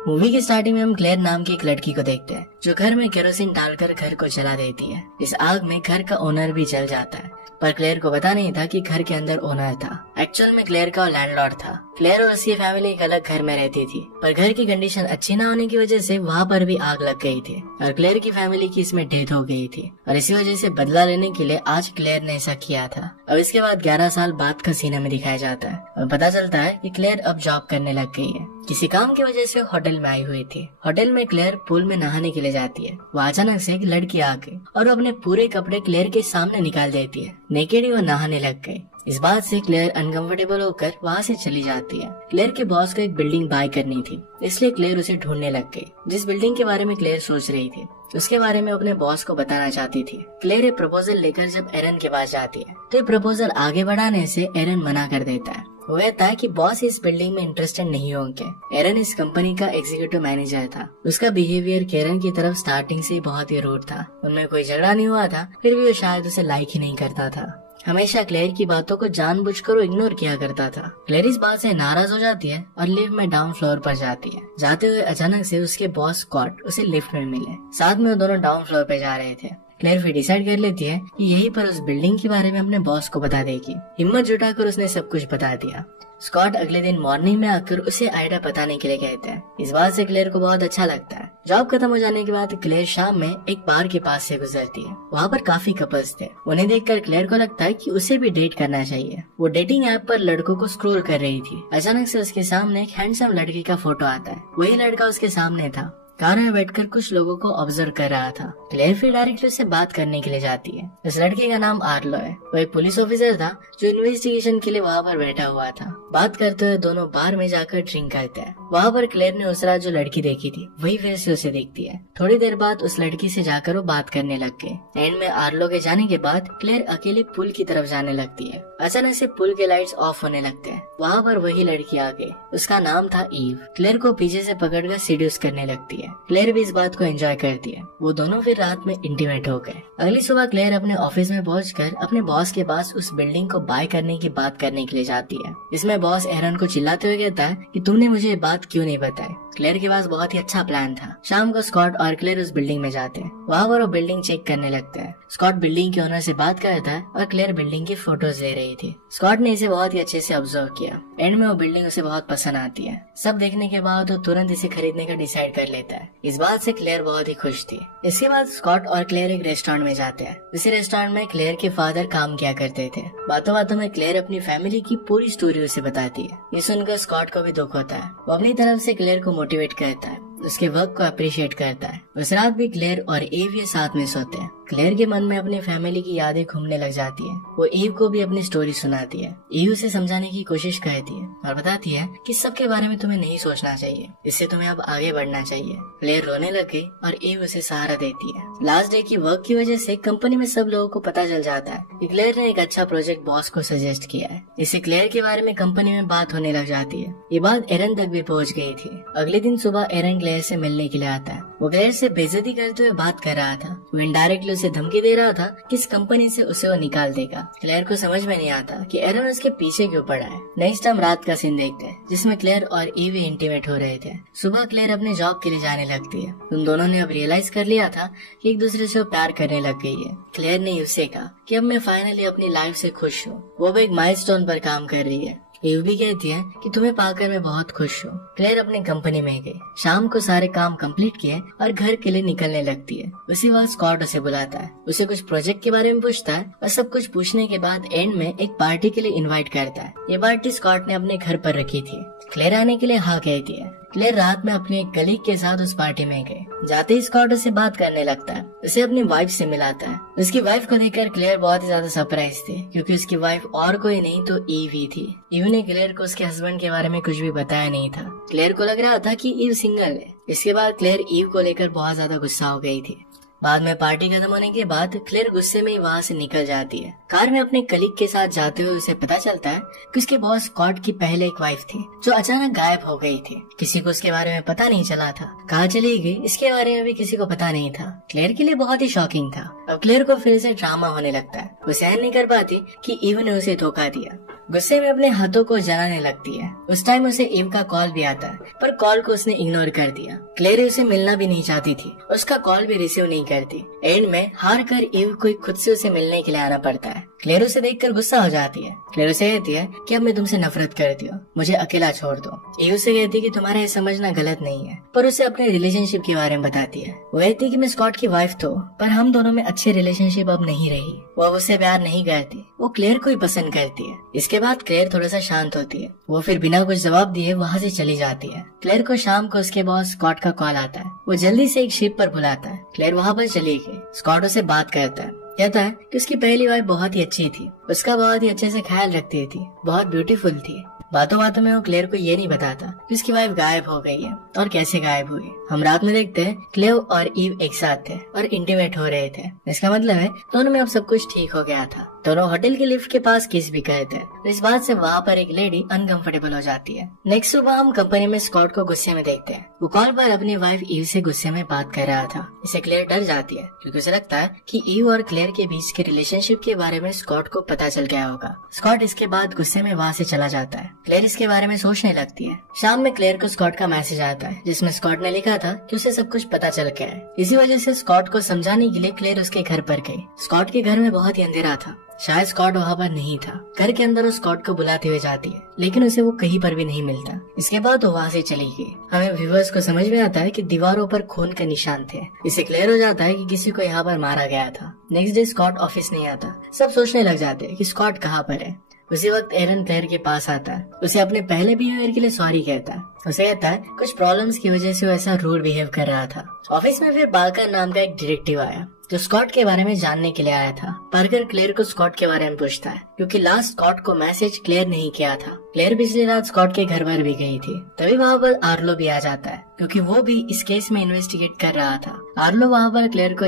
Movie की starting में हम क्लेयर नाम की एक लड़की को देखते हैं जो घर में केरोसिन डालकर घर को जला देती है। इस आग में घर का ओनर भी जल जाता है, पर क्लेयर को पता नहीं था कि घर के अंदर ओनर था। एक्चुअल में क्लेयर का लैंडलॉर्ड था। क्लेयर और उसकी फैमिली एक अलग घर में रहती थी, पर घर की कंडीशन अच्छी न होने की वजह से वहाँ पर भी आग लग गई थी और क्लेयर की फैमिली की इसमें डेथ हो गई थी। और इसी वजह से बदला लेने के लिए आज क्लेयर ने ऐसा किया था। अब इसके बाद 11 साल बाद का सीन हमें दिखाया जाता है और पता चलता है कि क्लेयर अब जॉब करने लग गई है। किसी काम की वजह से होटल में आई हुई थी। होटल में क्लेयर पूल में नहाने के लिए जाती है। वो अचानक से एक लड़की आ गई और अपने पूरे कपड़े क्लेयर के सामने निकाल देती है। नेकेड ही वो नहाने लग गई। इस बात से क्लेयर अनकंफर्टेबल होकर वहाँ से चली जाती है। क्लेयर के बॉस को एक बिल्डिंग बाय करनी थी, इसलिए क्लेयर उसे ढूंढने लग गई। जिस बिल्डिंग के बारे में क्लेयर सोच रही थी उसके बारे में अपने बॉस को बताना चाहती थी। क्लेयर एक प्रपोजल लेकर जब एरन के पास जाती है तो ये प्रपोजल आगे बढ़ाने से एरन मना कर देता है। वो कहता है कि बॉस इस बिल्डिंग में इंटरेस्टेड नहीं होंगे। एरन इस कंपनी का एग्जीक्यूटिव मैनेजर था। उसका बिहेवियर केरन की तरफ स्टार्टिंग से बहुत ही रूड था। उनमें कोई झगड़ा नहीं हुआ था, फिर भी वो शायद उसे लाइक ही नहीं करता था। हमेशा क्लेयर की बातों को जानबूझकर वो इग्नोर किया करता था। क्लेयर इस बात से नाराज हो जाती है और लिफ्ट में डाउन फ्लोर पर जाती है। जाते हुए अचानक से उसके बॉस स्कॉट उसे लिफ्ट में मिले। साथ में वो दोनों डाउन फ्लोर पे जा रहे थे। क्लेयर फिर डिसाइड कर लेती है कि यहीं पर उस बिल्डिंग के बारे में अपने बॉस को बता देगी। हिम्मत जुटाकर उसने सब कुछ बता दिया। स्कॉट अगले दिन मॉर्निंग में आकर उसे आइडिया बताने के लिए कहते हैं। इस बात से क्लेयर को बहुत अच्छा लगता है। जॉब खत्म हो जाने के बाद क्लेयर शाम में एक बार के पास से गुजरती है। वहाँ पर काफी कपल्स थे। उन्हें देखकर क्लेयर को लगता है कि उसे भी डेट करना चाहिए। वो डेटिंग ऐप पर लड़कों को स्क्रॉल कर रही थी। अचानक से उसके सामने एक हैंडसम लड़के का फोटो आता है। वही लड़का उसके सामने था। कार में बैठकर कुछ लोगों को ऑब्जर्व कर रहा था। क्लेयर फिर डायरेक्टली उससे बात करने के लिए जाती है। इस लड़के का नाम आर्लो है। वो एक पुलिस ऑफिसर था जो इन्वेस्टिगेशन के लिए वहाँ पर बैठा हुआ था। बात करते हुए दोनों बार में जाकर ड्रिंक करते हैं। वहाँ पर क्लेयर ने उस रात जो लड़की देखी थी वही फिर से उसे देखती है। थोड़ी देर बाद उस लड़की से जाकर वो बात करने लग गए। एंड में आर्लो के जाने के बाद क्लेयर अकेले पुल की तरफ जाने लगती है। अचानक से पुल के लाइट्स ऑफ होने लगते हैं। वहाँ पर वही लड़की आ गई। उसका नाम था ईव। क्लेयर को पीछे से पकड़कर सीड्यूस करने लगती है। क्लेयर भी इस बात को एंजॉय करती है। वो दोनों फिर रात में इंटीमेट हो गए। अगली सुबह क्लेयर अपने ऑफिस में पहुंचकर अपने बॉस के पास उस बिल्डिंग को बाय करने की बात करने के लिए जाती है। इसमें बॉस एरन को चिल्लाते हुए कहता है कि तुमने मुझे ये बात क्यों नहीं बताई। क्लेयर के पास बहुत ही अच्छा प्लान था। शाम को स्कॉट और क्लेयर उस बिल्डिंग में जाते हैं। वहाँ पर वो बिल्डिंग चेक करने लगते हैं। स्कॉट बिल्डिंग के ओनर से बात करता है और क्लेयर बिल्डिंग की फोटोज ले रही थी। स्कॉट ने इसे बहुत ही अच्छे से ऑब्जर्व किया। एंड में वो बिल्डिंग उसे बहुत पसंद आती है। सब देखने के बाद वो तुरंत इसे खरीदने का डिसाइड कर लेता है। इस बात से क्लेयर बहुत ही खुश थी। इसके बाद स्कॉट और क्लेयर एक रेस्टोरेंट में जाते हैं। इसी रेस्टोरेंट में क्लेयर के फादर काम किया करते थे। बातों बातों में क्लेयर अपनी फैमिली की पूरी स्टोरी उसे बताती है। ये सुनकर स्कॉट को भी दुख होता है। वो अपनी तरफ से क्लेयर को मोटिवेट करता है, उसके वर्क को अप्रिशिएट करता है। उस रात भी क्लेयर और ईव ये साथ में सोते हैं। क्लेयर के मन में अपनी फैमिली की यादें घूमने लग जाती है। वो ईव को भी अपनी स्टोरी सुनाती है। ईव उसे समझाने की कोशिश करती है और बताती है कि सबके बारे में तुम्हें नहीं सोचना चाहिए, इससे तुम्हें अब आगे बढ़ना चाहिए। क्लेयर रोने लग गई और ईव उसे सहारा देती है। लास्ट डे की वर्क की वजह से कंपनी में सब लोगों को पता चल जाता है कि क्लेयर ने एक अच्छा प्रोजेक्ट बॉस को सजेस्ट किया है। इससे क्लेयर के बारे में कंपनी में बात होने लग जाती है। ये बात एरन तक भी पहुँच गई थी। अगले दिन सुबह एरन क्लेयर से मिलने के लिए आता है। वो क्लेयर से बेइज्जती करते हुए बात कर रहा था। वो इनडायरेक्टली उसे धमकी दे रहा था कि इस कंपनी से उसे वो निकाल देगा। क्लेयर को समझ में नहीं आता कि एरन उसके पीछे क्यों पड़ा है। नेक्स्ट टाइम रात का सीन देखते हैं जिसमें क्लेयर और ईव इंटीमेट हो रहे थे। सुबह क्लेयर अपने जॉब के लिए जाने लगती है। उन दोनों ने अब रियलाइज कर लिया था कि एक दूसरे से प्यार करने लग गई है। क्लेयर ने ईव से कहा कि अब मैं फाइनली अपनी लाइफ से खुश हूँ। वो भी एक माइलस्टोन पर काम कर रही है। ईव भी कहती है कि तुम्हें पाकर मैं बहुत खुश हूँ। क्लेयर अपनी कंपनी में गई। शाम को सारे काम कंप्लीट किए और घर के लिए निकलने लगती है। उसी वक्त स्कॉट उसे बुलाता है, उसे कुछ प्रोजेक्ट के बारे में पूछता है और सब कुछ पूछने के बाद एंड में एक पार्टी के लिए इनवाइट करता है। ये पार्टी स्कॉट ने अपने घर पर रखी थी। क्लेयर आने के लिए हाँ कहती है। क्लेयर रात में अपने एक कलीग के साथ उस पार्टी में गए। जाते ही स्कॉट उससे बात करने लगता है, उसे अपनी वाइफ से मिलाता है। उसकी वाइफ को देखकर क्लेयर बहुत ही ज्यादा सरप्राइज थी क्योंकि उसकी वाइफ और कोई नहीं तो ईव ही थी। ईव ने क्लेयर को उसके हस्बैंड के बारे में कुछ भी बताया नहीं था। क्लेयर को लग रहा था कि ईव सिंगल है। इसके बाद क्लेयर ईव को लेकर बहुत ज्यादा गुस्सा हो गई थी। बाद में पार्टी खत्म होने के बाद क्लेयर गुस्से में वहाँ से निकल जाती है। कार में अपने कलीग के साथ जाते हुए उसे पता चलता है कि उसके बॉस स्कॉट की पहले एक वाइफ थी जो अचानक गायब हो गई थी। किसी को उसके बारे में पता नहीं चला था, कहाँ चली गई इसके बारे में भी किसी को पता नहीं था। क्लेयर के लिए बहुत ही शॉकिंग था। अब क्लेयर को फिर से ड्रामा होने लगता है। वो सहन नहीं कर पाती कि ईव ने उसे धोखा दिया। गुस्से में अपने हाथों को जलाने लगती है। उस टाइम उसे ईव का कॉल भी आता है, पर कॉल को उसने इग्नोर कर दिया। क्लेयर उसे मिलना भी नहीं चाहती थी, उसका कॉल भी रिसीव नहीं करती। एंड में हार कर ईव को खुद से उसे मिलने के लिए आना पड़ता है। क्लेयर उसे देखकर गुस्सा हो जाती है। क्लेयर उसे कहती है कि अब मैं तुमसे नफरत करती हूँ, मुझे अकेला छोड़ दो। ईव उसे कहती है कि तुम्हारा ये समझना गलत नहीं है, पर उसे अपने रिलेशनशिप के बारे में बताती है। वो कहती है कि मैं स्कॉट की वाइफ तो, पर हम दोनों में अच्छे रिलेशनशिप अब नहीं रही। वो अब उससे प्यार नहीं करती, वो क्लेयर को ही पसंद करती है। इसके बाद क्लेयर थोड़ा सा शांत होती है। वो फिर बिना कुछ जवाब दिए वहाँ से चली जाती है। क्लेयर को शाम को उसके बॉस स्कॉट का कॉल आता है। वो जल्दी से एक शिप पर बुलाता है। क्लेयर वहाँ पर चली गई। स्कॉट उसे बात करता है, कहता है कि उसकी पहली वाइफ बहुत ही अच्छी थी, उसका बहुत ही अच्छे से ख्याल रखती थी, बहुत ब्यूटीफुल थी। बातों बातों में वो क्लेयर को ये नहीं बताता कि उसकी वाइफ गायब हो गई है और कैसे गायब हुई। हम रात में देखते हैं क्लेव और ईव एक साथ थे और इंटीमेट हो रहे थे। इसका मतलब है दोनों में अब सब कुछ ठीक हो गया था। दोनों होटल के लिफ्ट के पास किस भी गए थे। इस बात से वहाँ पर एक लेडी अनकंफर्टेबल हो जाती है। नेक्स्ट सुबह हम कंपनी में स्कॉट को गुस्से में देखते हैं। वो कॉल पर अपनी वाइफ ईव से गुस्से में बात कर रहा था। इसे क्लेयर डर जाती है क्योंकि उसे लगता है कि ईव और क्लेयर के बीच के रिलेशनशिप के बारे में स्कॉट को पता चल गया होगा। स्कॉट इसके बाद गुस्से में वहाँ से चला जाता है। क्लेयर इसके बारे में सोचने लगती है। शाम में क्लेयर को स्कॉट का मैसेज आता है जिसमें स्कॉट ने लिखा था कि उसे सब कुछ पता चल गया है। इसी वजह से स्कॉट को समझाने के लिए क्लेयर उसके घर पर गई। स्कॉट के घर में बहुत ही अंधेरा था, शायद स्कॉट वहाँ पर नहीं था। घर के अंदर वो स्कॉट को बुलाते हुए जाती है, लेकिन उसे वो कहीं पर भी नहीं मिलता। इसके बाद वो वहाँ से चली गई। हमें व्यूअर्स को समझ में आता है कि दीवारों पर खून के निशान थे। इससे क्लियर हो जाता है कि किसी को यहाँ पर मारा गया था। नेक्स्ट डे स्कॉट ऑफिस नहीं आता। सब सोचने लग जाते हैं कि स्कॉट कहाँ पर है। उसी वक्त एरन क्लेयर के पास आता है। उसे अपने पहले बिहेवियर के लिए सॉरी कहता है। उसे कहता है कुछ प्रॉब्लम्स की वजह से वो ऐसा रूड बिहेव कर रहा था। ऑफिस में फिर पार्कर नाम का एक डिटेक्टिव आया जो स्कॉट के बारे में जानने के लिए आया था। पार्कर क्लेयर को स्कॉट के बारे में पूछता है क्योंकि लास्ट स्कॉट को मैसेज क्लेयर नहीं किया था। क्लेयर पिछली रात स्कॉट के घर पर भी गई थी। तभी वहाँ पर आर्लो भी आ जाता है क्योंकि वो भी इस केस में इन्वेस्टिगेट कर रहा था। आर्लो वहाँ पर क्लेयर को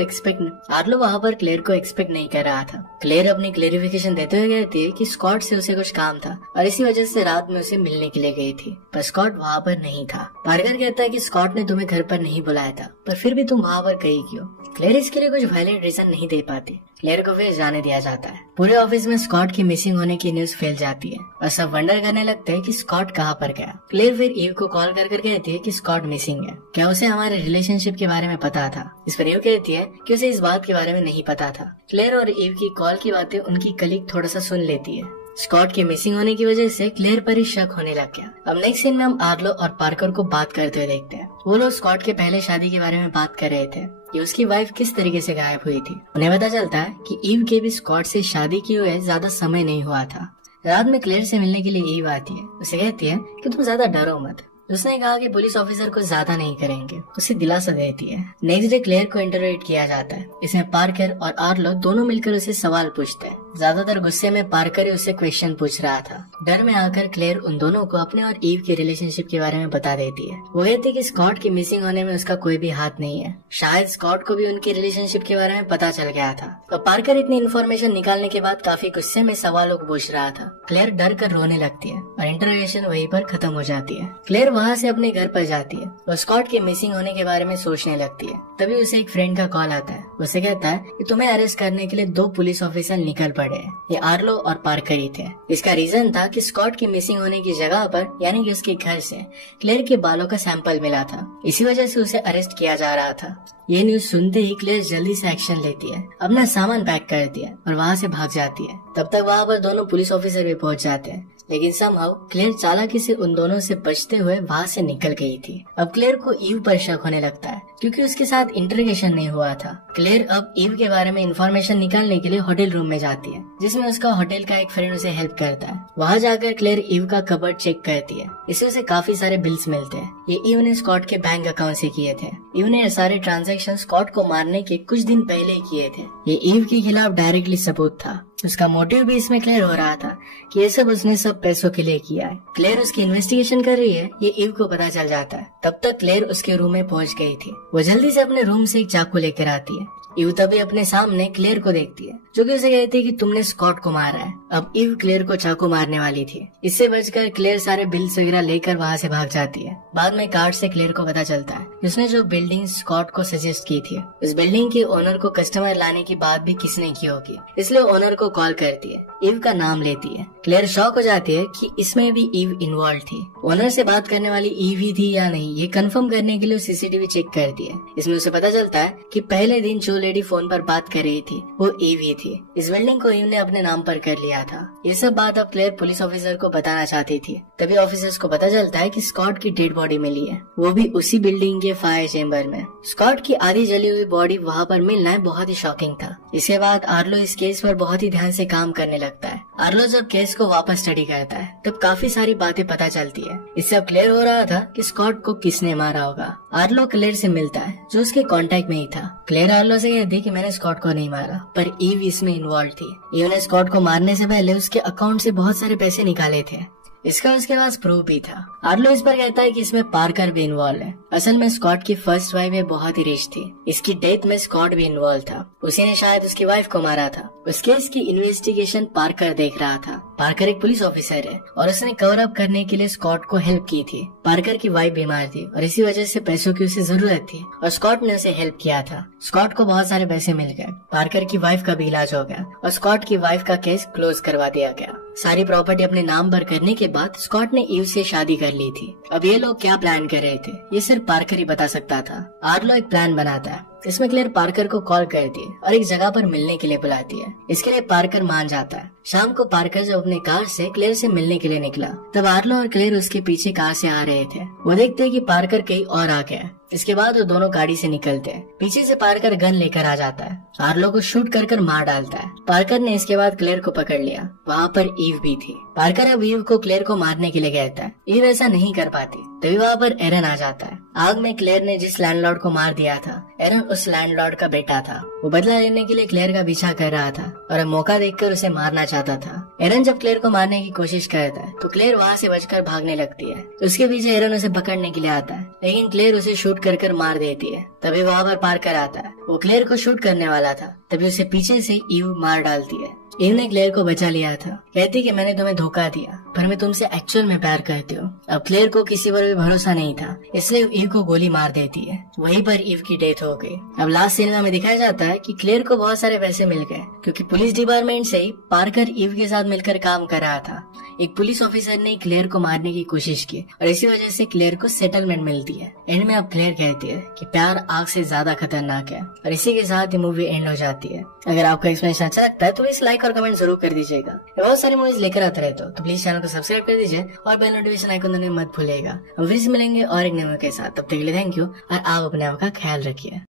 एक्सपेक्ट नहीं कर रहा था। क्लेयर अपनी क्लेरिफिकेशन देते हुए कहती है कि स्कॉट से उसे कुछ काम था और इसी वजह से रात में उसे मिलने के लिए गई थी, पर स्कॉट वहाँ पर नहीं था। पार्कर कहता है कि स्कॉट ने तुम्हें घर पर नहीं बुलाया था, पर फिर भी तुम वहाँ पर गई क्यों? क्लेयर इसके लिए कुछ वैलिड रीजन नहीं दे पाती। क्लेयर को फिर जाने दिया जाता है। पूरे ऑफिस में स्कॉट की मिसिंग होने की न्यूज फैल जाती है और सब वंडर करने लगते हैं कि स्कॉट कहाँ पर गया। क्लेयर फिर ईव को कॉल कर कहती है कि स्कॉट मिसिंग है, क्या उसे हमारे रिलेशनशिप के बारे में पता था? इस पर ईव कहती है कि उसे इस बात के बारे में नहीं पता था। क्लेयर और ईव की कॉल की बातें उनकी कलीग थोड़ा सा सुन लेती है। स्कॉट के मिसिंग होने की वजह से क्लेयर पर ही शक होने लग गया। अब नेक्स्ट सीन में हम आर्लो और पार्कर को बात करते हुए देखते हैं। वो लोग स्कॉट के पहले शादी के बारे में बात कर रहे थे कि उसकी वाइफ किस तरीके से गायब हुई थी। उन्हें पता चलता है कि ईव के भी स्कॉट से शादी किए हुए ज्यादा समय नहीं हुआ था। रात में क्लेयर से मिलने के लिए ईव आती है। उसे कहती है कि तुम ज्यादा डरो मत। उसने कहा कि पुलिस ऑफिसर को ज्यादा नहीं करेंगे, उसे दिलासा देती है। नेक्स्ट डे क्लेयर को इंटरोगेट किया जाता है। इसमें पार्कर और आर्लो दोनों मिलकर उसे सवाल पूछते हैं। ज्यादातर गुस्से में पार्कर ही उससे क्वेश्चन पूछ रहा था। डर में आकर क्लेयर उन दोनों को अपने और ईव के रिलेशनशिप के बारे में बता देती है। वो कहती है कि स्कॉट की मिसिंग होने में उसका कोई भी हाथ नहीं है, शायद स्कॉट को भी उनके रिलेशनशिप के बारे में पता चल गया था। तो पार्कर इतनी इन्फॉर्मेशन निकालने के बाद काफी गुस्से में सवालों को पूछ रहा था। क्लेयर डर कर रोने लगती है और इंटरोगेशन वहीं पर खत्म हो जाती है। क्लेयर वहाँ से अपने घर पर जाती है और स्कॉट के मिसिंग होने के बारे में सोचने लगती है। तभी उसे एक फ्रेंड का कॉल आता है। उसे कहता है कि तुम्हें अरेस्ट करने के लिए 2 पुलिस ऑफिसर निकल पड़े हैं। ये आर्लो और पार्कर ही थे। इसका रीजन था कि स्कॉट की मिसिंग होने की जगह पर यानी कि उसके घर से क्लेयर के बालों का सैंपल मिला था। इसी वजह से उसे अरेस्ट किया जा रहा था। ये न्यूज सुनते ही क्लेयर जल्दी से एक्शन लेती है, अपना सामान पैक करती है और वहाँ से भाग जाती है। तब तक वहाँ पर दोनों पुलिस ऑफिसर भी पहुँच जाते हैं, लेकिन समहाउ क्लेयर चालाकी से उन दोनों से बचते हुए वहाँ से निकल गई थी। अब क्लेयर को ईव पर शक होने लगता है क्योंकि उसके साथ इंटरोगेशन नहीं हुआ था। क्लेयर अब ईव के बारे में इंफॉर्मेशन निकालने के लिए होटल रूम में जाती है, जिसमें उसका होटल का एक फ्रेंड उसे हेल्प करता है। वहाँ जाकर क्लेयर ईव का कबर्ड चेक करती है। इससे उसे काफी सारे बिल्स मिलते हैं। ये ईव ने स्कॉट के बैंक अकाउंट से किए थे। ईव ने ये सारे ट्रांजैक्शन स्कॉट को मारने के कुछ दिन पहले किए थे। ये ईव के खिलाफ डायरेक्टली सबूत था। उसका मोटिव भी इसमें क्लियर हो रहा था कि ये सब उसने सब पैसों के लिए किया है। क्लेयर उसकी इन्वेस्टिगेशन कर रही है, ये ईव को पता चल जाता है। तब तक क्लेयर उसके रूम में पहुंच गई थी। वो जल्दी से अपने रूम से एक चाकू लेकर आती है। ईव तभी अपने सामने क्लेयर को देखती है, जो कि उसे कहती है कि तुमने स्कॉट को मारा है। अब ईव क्लेयर को चाकू मारने वाली थी। इससे बचकर क्लेयर सारे बिल्स वगैरह लेकर वहाँ से भाग जाती है। बाद में कार्ड से क्लेयर को पता चलता है कि उसने जो बिल्डिंग स्कॉट को सजेस्ट की थी, उस बिल्डिंग के ओनर को कस्टमर लाने की बात भी किसने की होगी, इसलिए ओनर को कॉल करती है। ईव का नाम लेती है। क्लेयर शॉक हो जाती है कि इसमें भी ईव इन्वॉल्व थी। ओनर से बात करने वाली ईव ही थी या नहीं, ये कंफर्म करने के लिए सीसीटीवी चेक करती है। इसमें उसे पता चलता है कि पहले दिन जो लेडी फोन पर बात कर रही थी वो ईव ही थी। इस बिल्डिंग को ईव ने अपने नाम पर कर लिया था। ये सब बात अब क्लेयर पुलिस ऑफिसर को बताना चाहती थी। तभी ऑफिसर्स को पता चलता है कि स्कॉट की डेड बॉडी मिली है, वो भी उसी बिल्डिंग के फायर चेम्बर में। स्कॉट की आधी जली हुई बॉडी वहाँ पर मिलना बहुत ही शॉकिंग था। इसके बाद आर्लो इस केस पर बहुत ही ध्यान से काम करने लगता है। आर्लो जब केस को वापस स्टडी करता है तब काफी सारी बातें पता चलती है। इससे अब क्लियर हो रहा था कि स्कॉट को किसने मारा होगा। आर्लो क्लेयर से मिलता है, जो उसके कांटेक्ट में ही था। क्लेयर आर्लो से कहती कि मैंने स्कॉट को नहीं मारा, पर ईव इसमें इन्वॉल्व थी। ईव ने स्कॉट को मारने से पहले उसके अकाउंट से बहुत सारे पैसे निकाले थे। इसका उसके पास प्रूफ भी था। आर्लो इस पर कहता है कि इसमें पार्कर भी इन्वॉल्व है। असल में स्कॉट की फर्स्ट वाइफ बहुत ही रिच थी। इसकी डेथ में स्कॉट भी इन्वॉल्व था। उसी ने शायद उसकी वाइफ को मारा था। उस केस की इन्वेस्टिगेशन पार्कर देख रहा था। पार्कर एक पुलिस ऑफिसर है और उसने कवर अप करने के लिए स्कॉट को हेल्प की थी। पार्कर की वाइफ बीमार थी और इसी वजह से पैसों की उसे जरूरत थी और स्कॉट ने उसे हेल्प किया था। स्कॉट को बहुत सारे पैसे मिल गए। पार्कर की वाइफ का भी इलाज हो गया और स्कॉट की वाइफ का केस क्लोज करवा दिया गया। सारी प्रॉपर्टी अपने नाम पर करने के बाद स्कॉट ने ईव से शादी कर ली थी। अब ये लोग क्या प्लान कर रहे थे ये सिर्फ पार्कर ही बता सकता था। आर्लो एक प्लान बनाता है। इसमें क्लेयर पार्कर को कॉल करती है और एक जगह पर मिलने के लिए बुलाती है। इसके लिए पार्कर मान जाता है। शाम को पार्कर जब अपने कार से क्लेयर से मिलने के लिए निकला तब आर्लो और क्लेयर उसके पीछे कार से आ रहे थे। वो देखते हैं कि पार्कर कहीं और आ गया। इसके बाद वो दोनों गाड़ी से निकलते हैं। पीछे से पार्कर गन लेकर आ जाता है। आर्लो को शूट कर मार डालता है। पार्कर ने इसके बाद क्लेयर को पकड़ लिया। वहाँ पर ईव भी थी। पार्कर अब ईव को क्लेयर को मारने के लिए कहता है। ईव ऐसा नहीं कर पाती। तभी वहाँ पर एरन आ जाता है। आग में क्लेयर ने जिस लैंडलॉर्ड को मार दिया था, एरन उस लैंडलॉर्ड का बेटा था। वो बदला लेने के लिए क्लेयर का पीछा कर रहा था और अब मौका देखकर उसे मारना चाहता था। एरन जब क्लेयर को मारने की कोशिश करता है तो क्लेयर वहाँ से बचकर भागने लगती है। तो उसके पीछे एरन उसे पकड़ने के लिए आता है, लेकिन क्लेयर उसे शूट कर मार देती है। तभी वहाँ पर पार्कर आता है। वो क्लेयर को शूट करने वाला था, तभी उसे पीछे से ईव मार डालती है। ईव ने क्लेयर को बचा लिया था। कहती कि मैंने तुम्हें धोखा दिया, पर मैं तुमसे एक्चुअल में प्यार करती हूँ। अब क्लेयर को किसी पर भी भरोसा नहीं था, इसलिए ईव को गोली मार देती है। वहीं पर ईव की डेथ हो गई। अब लास्ट सीन में दिखाया जाता है कि क्लेयर को बहुत सारे पैसे मिल गए, क्योंकि पुलिस डिपार्टमेंट से ही पार्कर ईव के साथ मिलकर काम कर रहा था। एक पुलिस ऑफिसर ने क्लेयर को मारने की कोशिश की और इसी वजह से क्लेयर को सेटलमेंट मिलती है। एंड में अब क्लेयर कहती है कि प्यार आग से ज्यादा खतरनाक है और इसी के साथ ये मूवी एंड हो जाती है। अगर आपको एक्सप्लेनेशन अच्छा लगता है तो इस लाइक और कमेंट जरूर कर दीजिएगा। बहुत सारी मूवीज लेकर आते रहते हो तो प्लीज चैनल को सब्सक्राइब कर दीजिए और बेल नोटिफिकेशन आइकन दबाना मत भूलिएगा। हम फिर से मिलेंगे और एक नए मूवी के साथ। तब तक के लिए थैंक यू और आप अपने आप का ख्याल रखिए।